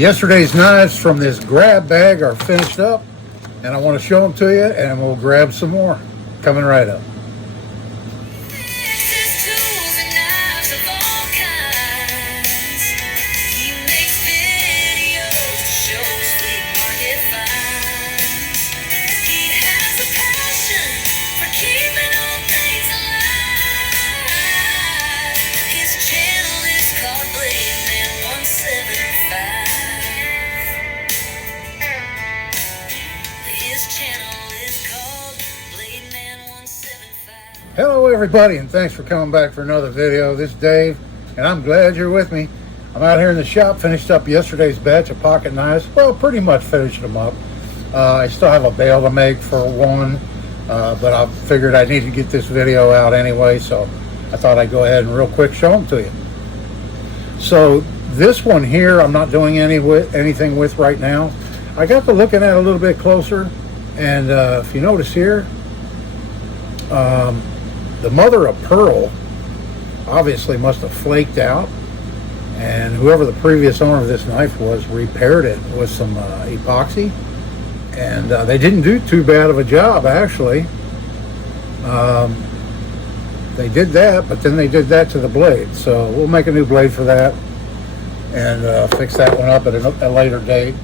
Yesterday's knives from this grab bag are finished up, and I want to show them to you, and we'll grab some more. Coming right up. Hello everybody, and thanks for coming back for another video. This is Dave, and I'm glad you're with me. I'm out here in the shop, finished up yesterday's batch of pocket knives. Well, pretty much finished them up. I still have a bail to make for one, but I figured I need to get this video out anyway, so I thought I'd go ahead and real quick show them to you. So this one here, I'm not doing anything with right now. I got to looking at it a little bit closer, and if you notice here, the mother of pearl obviously must have flaked out, and whoever the previous owner of this knife was repaired it with some epoxy, and they didn't do too bad of a job actually. They did that, but then they did that to the blade, so we'll make a new blade for that and fix that one up at a later date.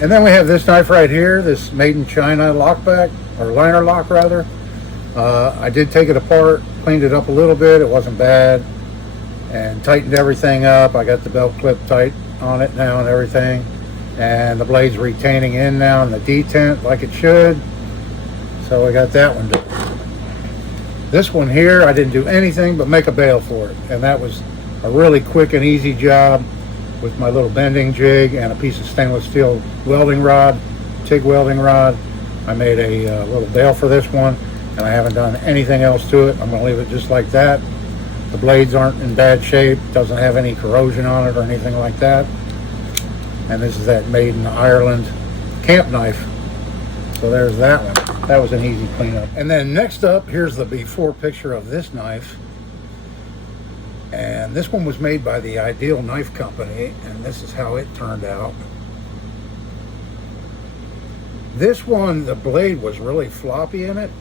And then we have this knife right here, this made in China lockback, or liner lock rather. I did take it apart, cleaned it up a little bit. It wasn't bad, and tightened everything up. I got the belt clip tight on it now and everything, and the blade's retaining in now in the detent like it should, so I got that one done. This one here, I didn't do anything but make a bail for it, and that was a really quick and easy job with my little bending jig and a piece of stainless steel welding rod, TIG welding rod. I made a little bail for this one, and I haven't done anything else to it. I'm going to leave it just like that. The blades aren't in bad shape, doesn't have any corrosion on it or anything like that. And this is that made in Ireland camp knife. So there's that one. That was an easy cleanup. And then next up, here's the before picture of this knife. And this one was made by the Ideal Knife Company, and this is how it turned out. This one, the blade was really floppy in it.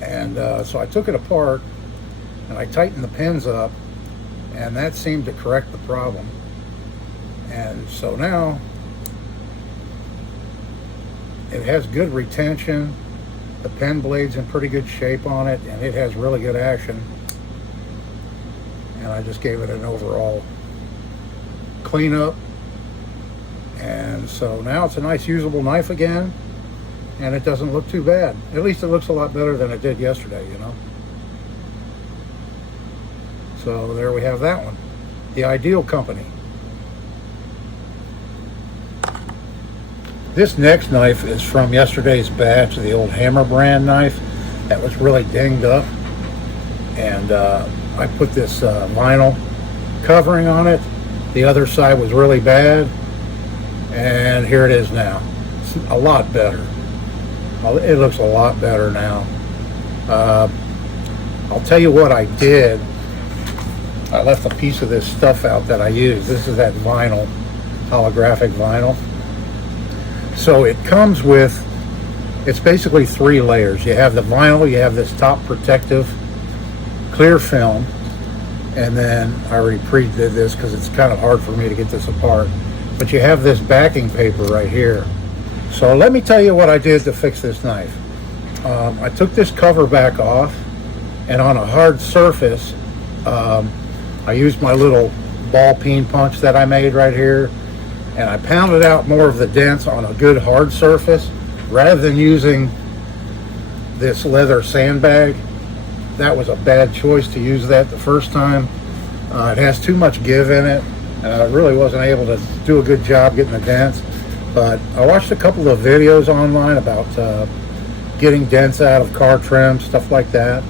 And so I took it apart and I tightened the pins up, and that seemed to correct the problem. And so now it has good retention. The pen blade's in pretty good shape on it, and it has really good action. And I just gave it an overall cleanup. And so now it's a nice usable knife again. And it doesn't look too bad. At least it looks a lot better than it did yesterday, you know. So there we have that one. The Ideal Company. This next knife is from yesterday's batch of the old Hammer brand knife that was really dinged up. And I put this vinyl covering on it. The other side was really bad. And here it is now. It's a lot better. It looks a lot better now. I'll tell you what I did. I left a piece of this stuff out that I used. This is that vinyl, holographic vinyl. So it comes with, it's basically 3 layers. You have the vinyl, you have this top protective clear film, and then I already pre-did this because it's kind of hard for me to get this apart. But you have this backing paper right here. So let me tell you what I did to fix this knife. I took this cover back off, and on a hard surface, I used my little ball peen punch that I made right here, and I pounded out more of the dents on a good hard surface rather than using this leather sandbag. That was a bad choice to use that the first time. It has too much give in it, and I really wasn't able to do a good job getting the dents. But I watched a couple of videos online about getting dents out of car trim, stuff like that.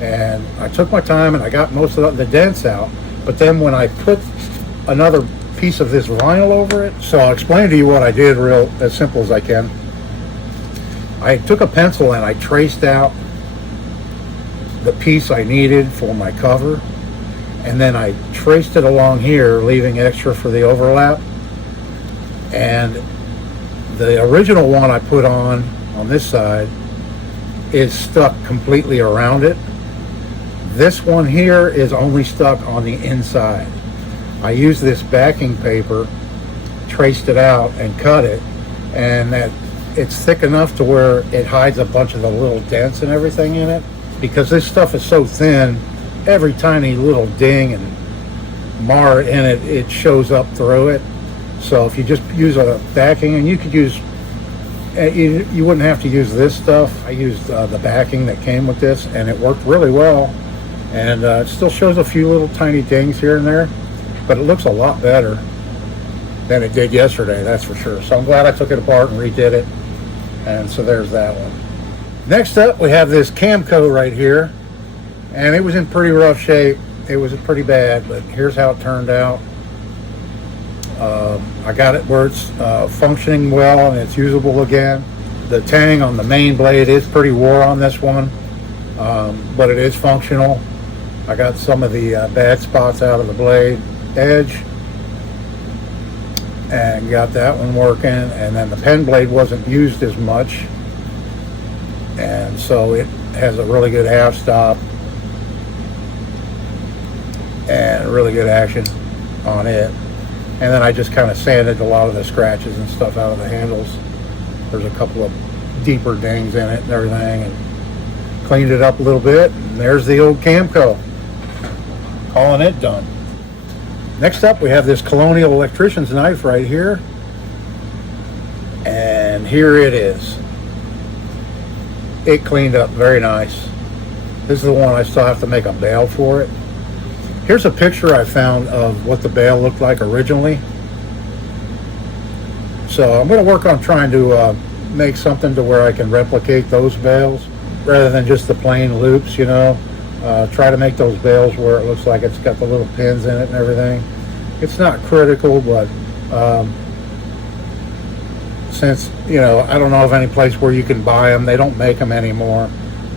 And I took my time and I got most of the dents out. But then when I put another piece of this vinyl over it, so I'll explain to you what I did real as simple as I can. I took a pencil and I traced out the piece I needed for my cover, and then I traced it along here, leaving extra for the overlap. And the original one I put on this side is stuck completely around it. This one here is only stuck on the inside. I used this backing paper, traced it out and cut it, and that it's thick enough to where it hides a bunch of the little dents and everything in it. Because this stuff is so thin, every tiny little ding and mar in it, it shows up through it. So if you just use a backing, and you could use, you wouldn't have to use this stuff. I used the backing that came with this, and it worked really well. And it still shows a few little tiny dings here and there, but it looks a lot better than it did yesterday, that's for sure. So I'm glad I took it apart and redid it. And so there's that one. Next up, we have this Camco right here, and it was in pretty rough shape. It was pretty bad, but here's how it turned out. I got it where it's functioning well and it's usable again. The tang on the main blade is pretty wore on this one, but it is functional. I got some of the bad spots out of the blade edge and got that one working. And then the pen blade wasn't used as much, and so it has a really good half stop and really good action on it. And then I just kind of sanded a lot of the scratches and stuff out of the handles. There's a couple of deeper dings in it and everything, and cleaned it up a little bit. And there's the old Camco. Calling it done. Next up, we have this Colonial electrician's knife right here. And here it is. It cleaned up very nice. This is the one I still have to make a bail for it. Here's a picture I found of what the bail looked like originally. So I'm going to work on trying to make something to where I can replicate those bails rather than just the plain loops, you know. Try to make those bails where it looks like it's got the little pins in it and everything. It's not critical, but since, you know, I don't know of any place where you can buy them. They don't make them anymore.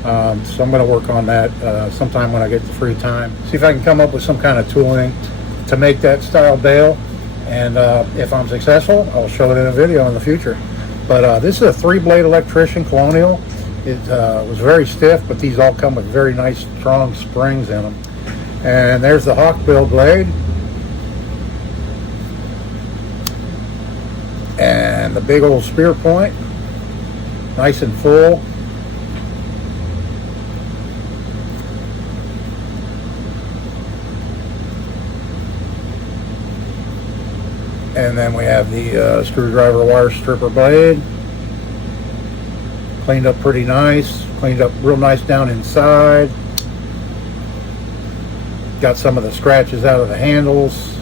So I'm going to work on that sometime when I get the free time. See if I can come up with some kind of tooling to make that style bail. And if I'm successful, I'll show it in a video in the future. But this is a 3-blade electrician Colonial. It was very stiff, but these all come with very nice strong springs in them. And there's the Hawkbill blade. And the big old spear point. Nice and full. And then we have the screwdriver wire stripper blade. Cleaned up pretty nice. Cleaned up real nice down inside. Got some of the scratches out of the handles.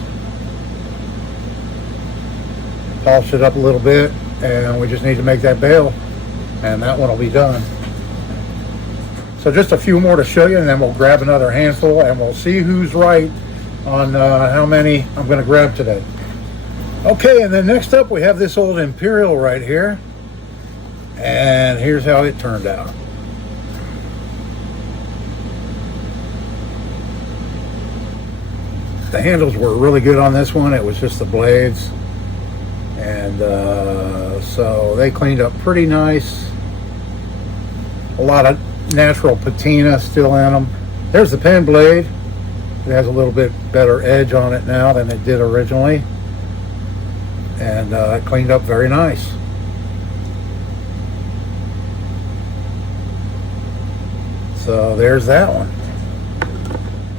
Polished it up a little bit. And we just need to make that bail. And that one will be done. So just a few more to show you, and then we'll grab another handful, and we'll see who's right on how many I'm going to grab today. Okay, and then next up we have this old Imperial right here. And here's how it turned out. The handles were really good on this one. It was just the blades. And so they cleaned up pretty nice. A lot of natural patina still in them. There's the pen blade. It has a little bit better edge on it now than it did originally. And it cleaned up very nice. So there's that one.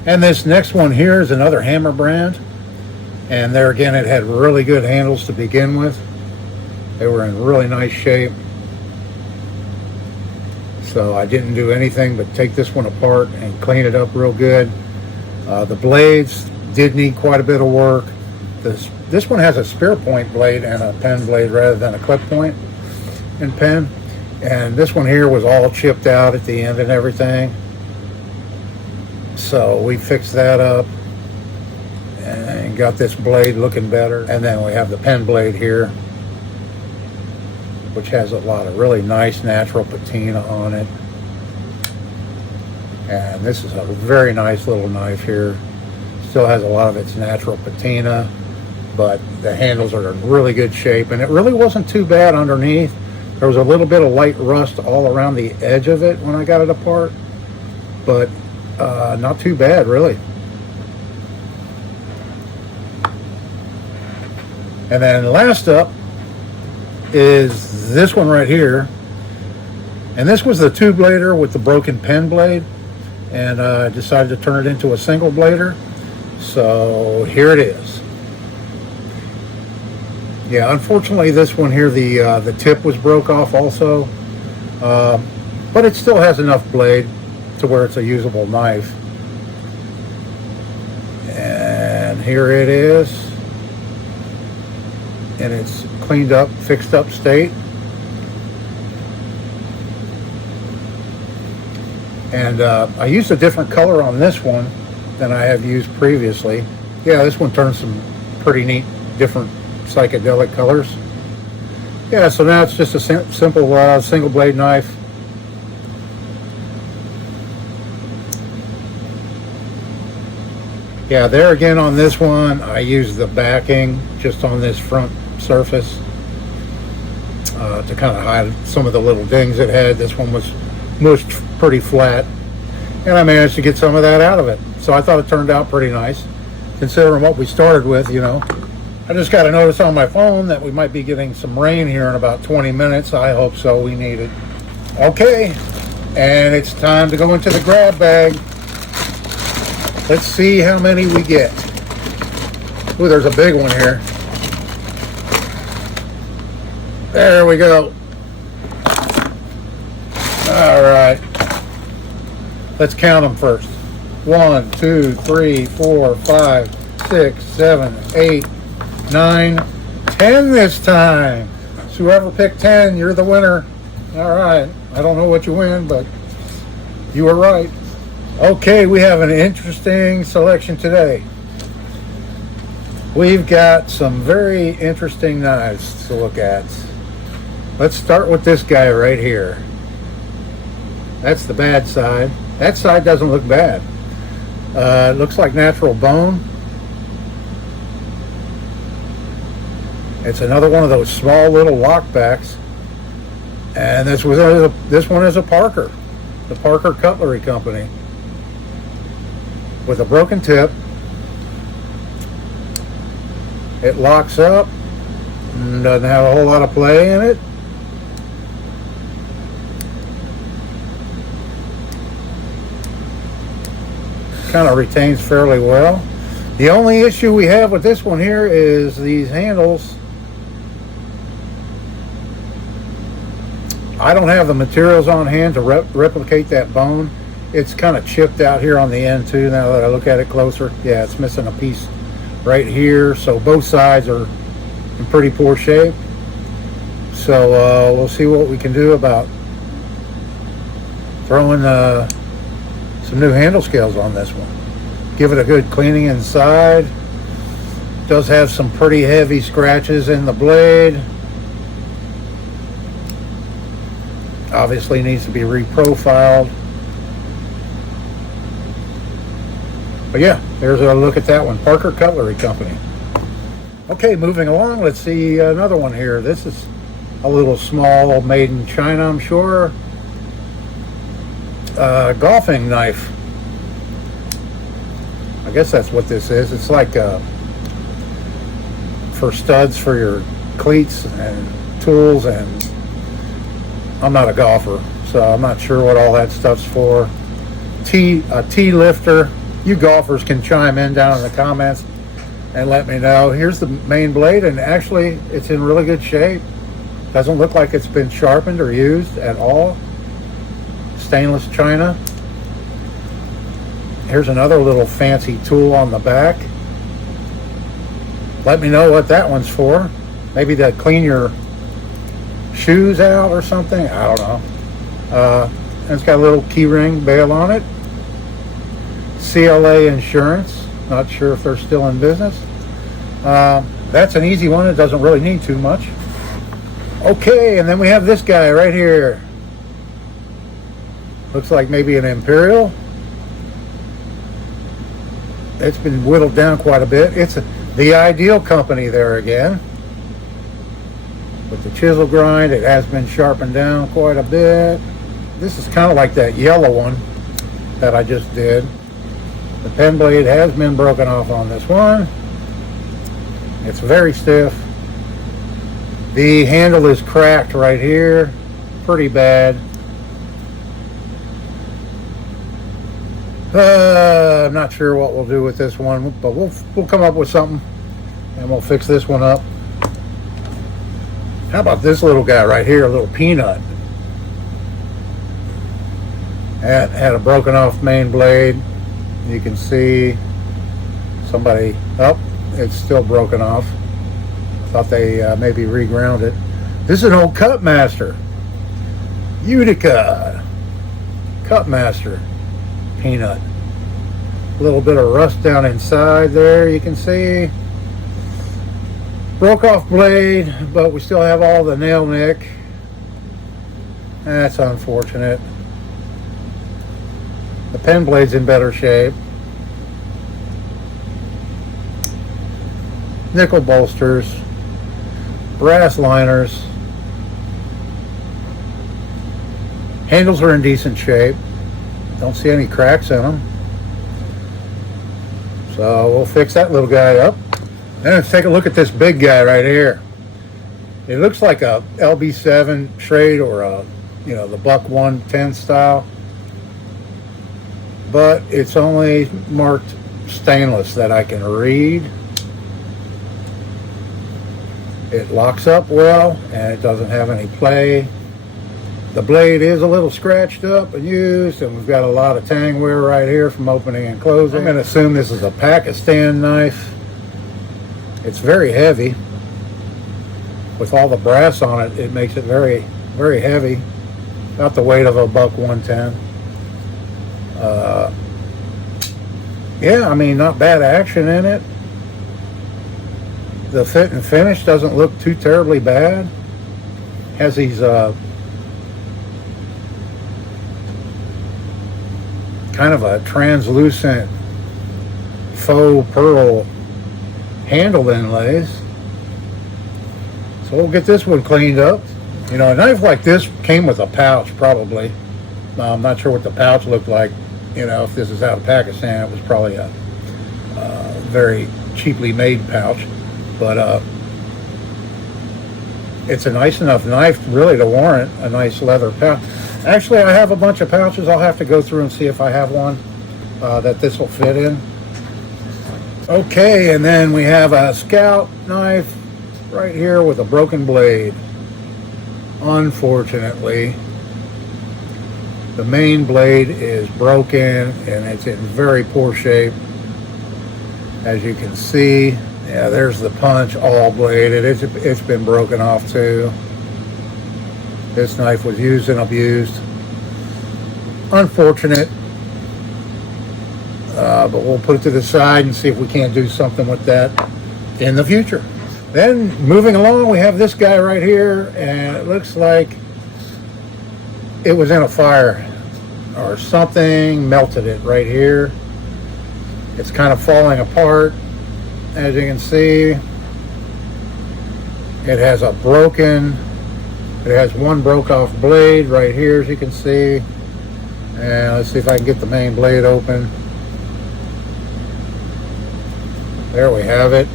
And this next one here is another Hammer brand. And there again, it had really good handles to begin with. They were in really nice shape. So I didn't do anything but take this one apart and clean it up real good. The blades did need quite a bit of work. This one has a spear point blade and a pen blade rather than a clip point and pen. And this one here was all chipped out at the end and everything. So we fixed that up and got this blade looking better. And then we have the pen blade here, which has a lot of really nice natural patina on it. And this is a very nice little knife here. Still has a lot of its natural patina. but the handles are in really good shape, and it really wasn't too bad underneath. There was a little bit of light rust all around the edge of it when I got it apart, but not too bad, really. And then last up is this one right here. And this was the two blader with the broken pen blade, and I decided to turn it into a single blader. So here it is. Yeah, unfortunately this one here, the tip was broke off also, but it still has enough blade to where it's a usable knife. And here it is in its cleaned up, fixed up state. And I used a different color on this one than I have used previously. Yeah, this one turns some pretty neat, different psychedelic colors. Yeah, so now it's just a simple single blade knife. Yeah, there again on this one, I used the backing just on this front surface to kind of hide some of the little dings it had. This one was mushed pretty flat, and I managed to get some of that out of it. So I thought it turned out pretty nice, considering what we started with, you know. I just got a notice on my phone that we might be getting some rain here in about 20 minutes. I hope so. We need it. Okay, and it's time to go into the grab bag. Let's see how many we get. Ooh, there's a big one here. There we go. All right. Let's count them first. 1, 2, 3, 4, 5, 6, 7, 8, 9, 10 this time. So whoever picked 10, you're the winner. All right. I don't know what you win, but you were right. Okay, we have an interesting selection today. We've got some very interesting knives to look at. Let's start with this guy right here. That's the bad side. That side doesn't look bad. It looks like natural bone. It's another one of those small little lockbacks. And this one is a Parker. The Parker Cutlery Company. With a broken tip. It locks up and doesn't have a whole lot of play in it. Kind of retains fairly well. The only issue we have with this one here is these handles. I don't have the materials on hand to replicate that bone. It's kind of chipped out here on the end too, now that I look at it closer. Yeah, it's missing a piece right here. So both sides are in pretty poor shape. So we'll see what we can do about throwing some new handle scales on this one. Give it a good cleaning inside. Does have some pretty heavy scratches in the blade. Obviously needs to be reprofiled. But yeah, there's a look at that one. Parker Cutlery Company. Okay, moving along, let's see another one here. This is a little small, made in China, I'm sure. Golfing knife. I guess that's what this is. It's like for studs for your cleats and tools, and I'm not a golfer, so I'm not sure what all that stuff's for. A T lifter. You golfers can chime in down in the comments and let me know. Here's the main blade, and actually it's in really good shape. Doesn't look like it's been sharpened or used at all. Stainless china. Here's another little fancy tool on the back. Let me know what that one's for. Maybe to clean your shoes out or something. I don't know. And it's got a little key ring bail on it. CLA Insurance. Not sure if they're still in business. That's an easy one. It doesn't really need too much. Okay, and then we have this guy right here. Looks like maybe an Imperial. It's been whittled down quite a bit. The Ideal Company there again. With the chisel grind, it has been sharpened down quite a bit. This is kind of like that yellow one that I just did. The pen blade has been broken off on this one. It's very stiff. The handle is cracked right here, pretty bad. I'm not sure what we'll do with this one, but we'll come up with something and we'll fix this one up. How about this little guy right here, a little peanut? Had a broken off main blade. You can see somebody, it's still broken off. Thought they maybe reground it. This is an old Cutmaster. Utica. Cutmaster. Peanut. A little bit of rust down inside there, you can see. Broke off blade, but we still have all the nail nick. That's unfortunate. The pen blade's in better shape. Nickel bolsters. Brass liners. Handles are in decent shape. Don't see any cracks in them. So we'll fix that little guy up. Then let's take a look at this big guy right here. It looks like a LB7 trade or a, the Buck 110 style. But it's only marked stainless that I can read. It locks up well and it doesn't have any play. The blade is a little scratched up and used, and we've got a lot of tang wear right here from opening and closing. I'm going to assume this is a Pakistan knife. It's very heavy. With all the brass on it, it makes it very, very heavy. About the weight of a Buck 110. Yeah, I mean, not bad action in it. The fit and finish doesn't look too terribly bad. Has these kind of a translucent faux pearl handle inlays. So we'll get this one cleaned up. A knife like this came with a pouch probably. I'm not sure what the pouch looked like. If this is out of Pakistan, it was probably a very cheaply made pouch. But it's a nice enough knife really to warrant a nice leather pouch. Actually, I have a bunch of pouches. I'll have to go through and see if I have one that this will fit in. Okay, and then we have a Scout knife right here with a broken blade. Unfortunately, the main blade is broken and it's in very poor shape. As you can see, yeah, there's the punch, all bladed. It's been broken off too. This knife was used and abused. Unfortunate. But we'll put it to the side and see if we can't do something with that in the future. Then moving along, we have this guy right here, and it looks like it was in a fire or something melted it right here. It's kind of falling apart, as you can see. It has one broke off blade right here, as you can see. And let's see if I can get the main blade open. There we have it.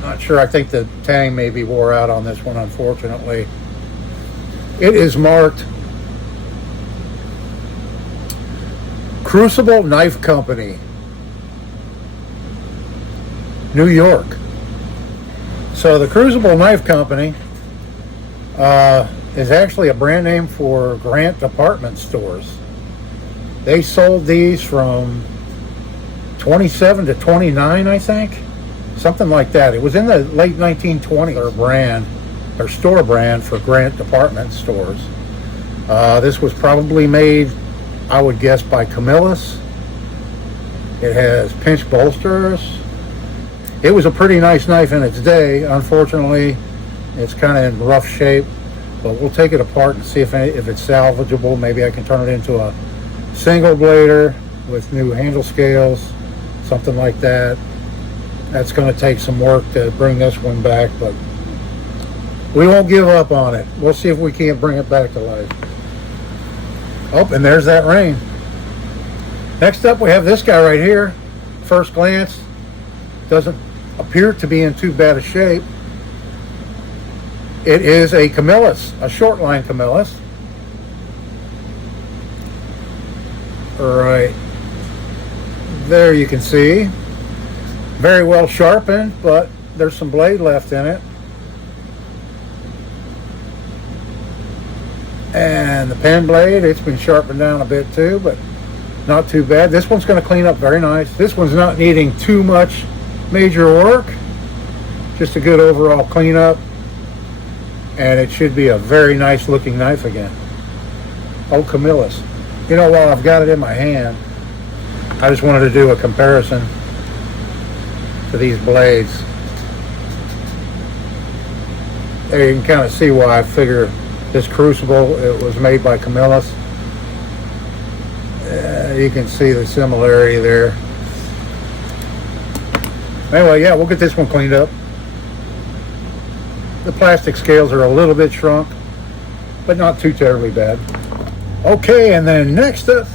Not sure, I think the tang maybe wore out on this one, unfortunately. It is marked Crucible Knife Company, New York. So the Crucible Knife Company is actually a brand name for Grant department stores. They sold these from 27 to 29, I think. Something like that. It was in the late 1920s. Their store brand for Grant department stores. This was probably made, I would guess, by Camillus. It has pinch bolsters. It was a pretty nice knife in its day. Unfortunately, it's kind of in rough shape, but we'll take it apart and see if it's salvageable. Maybe I can turn it into a single blader with new handle scales, something like that. That's going to take some work to bring this one back, but we won't give up on it. We'll see if we can't bring it back to life. Oh, and there's that rain. Next up, we have this guy right here. First glance, doesn't appear to be in too bad a shape. It is a Camillus, a short line Camillus. Right there you can see. Very well sharpened, but there's some blade left in it. And the pen blade, it's been sharpened down a bit too, but not too bad. This one's going to clean up very nice. This one's not needing too much major work. Just a good overall cleanup. And it should be a very nice looking knife again. Oh, Camillus. You know, while I've got it in my hand, I just wanted to do a comparison to these blades. There you can kind of see why I figure this crucible, it was made by Camillus. You can see the similarity there. Anyway, yeah, we'll get this one cleaned up. The plastic scales are a little bit shrunk, but not too terribly bad. Okay, and then next up,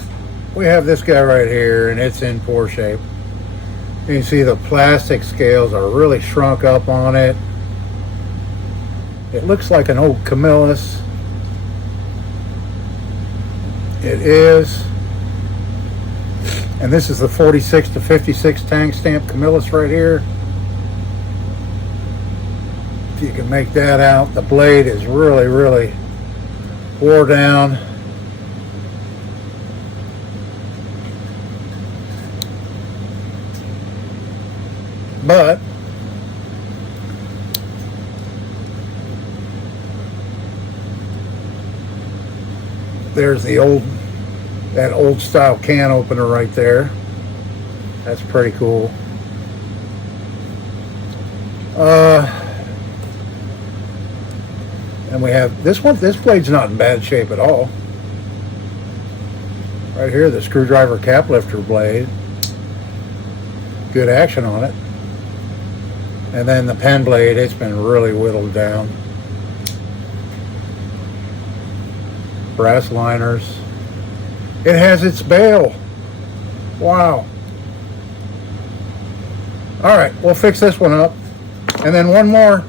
we have this guy right here, and it's in poor shape. You can see the plastic scales are really shrunk up on it. It looks like an old Camillus. It is. And this is the 46 to 56 tang stamp Camillus right here. If you can make that out, the blade is really, really wore down. But there's the that old style can opener right there. That's pretty cool. And we have this one. This blade's not in bad shape at all. Right here, the screwdriver cap lifter blade. Good action on it. And then the pen blade, it's been really whittled down. Brass liners. It has its bail. Wow. All right, we'll fix this one up. And then one more.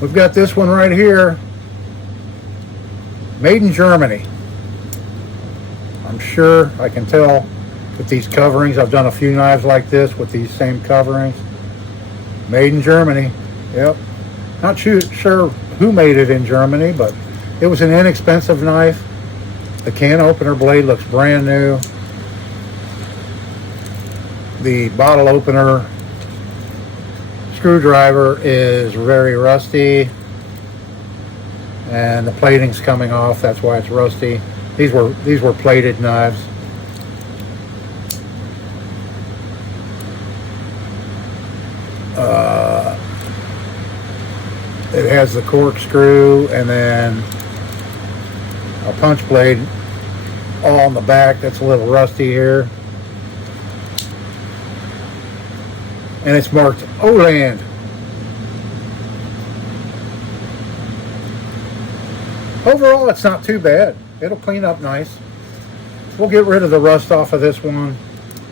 We've got this one right here. Made in Germany. I'm sure I can tell with these coverings. I've done a few knives like this with these same coverings. Made in Germany. Yep. Not sure who made it in Germany, but it was an inexpensive knife. The can opener blade looks brand new. The bottle opener screwdriver is very rusty, and the plating's coming off. That's why it's rusty. These were plated knives. It has the corkscrew and then a punch blade all on the back. That's a little rusty here. And it's marked Öland. Overall, it's not too bad. It'll clean up nice. We'll get rid of the rust off of this one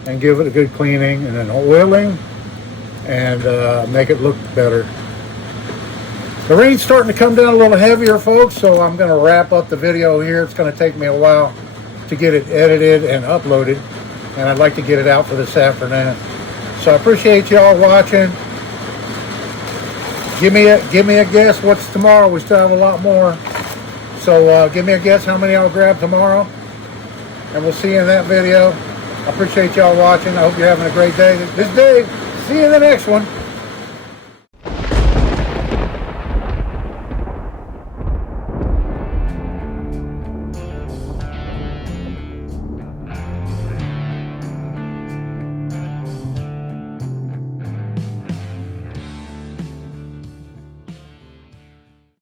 and give it a good cleaning and an oiling and make it look better. The rain's starting to come down a little heavier, folks, so I'm going to wrap up the video here. It's going to take me a while to get it edited and uploaded, and I'd like to get it out for this afternoon. So I appreciate y'all watching. Give me a guess what's tomorrow. We still have a lot more. So give me a guess how many I'll grab tomorrow, and we'll see you in that video. I appreciate y'all watching. I hope you're having a great day. This is Dave. See you in the next one.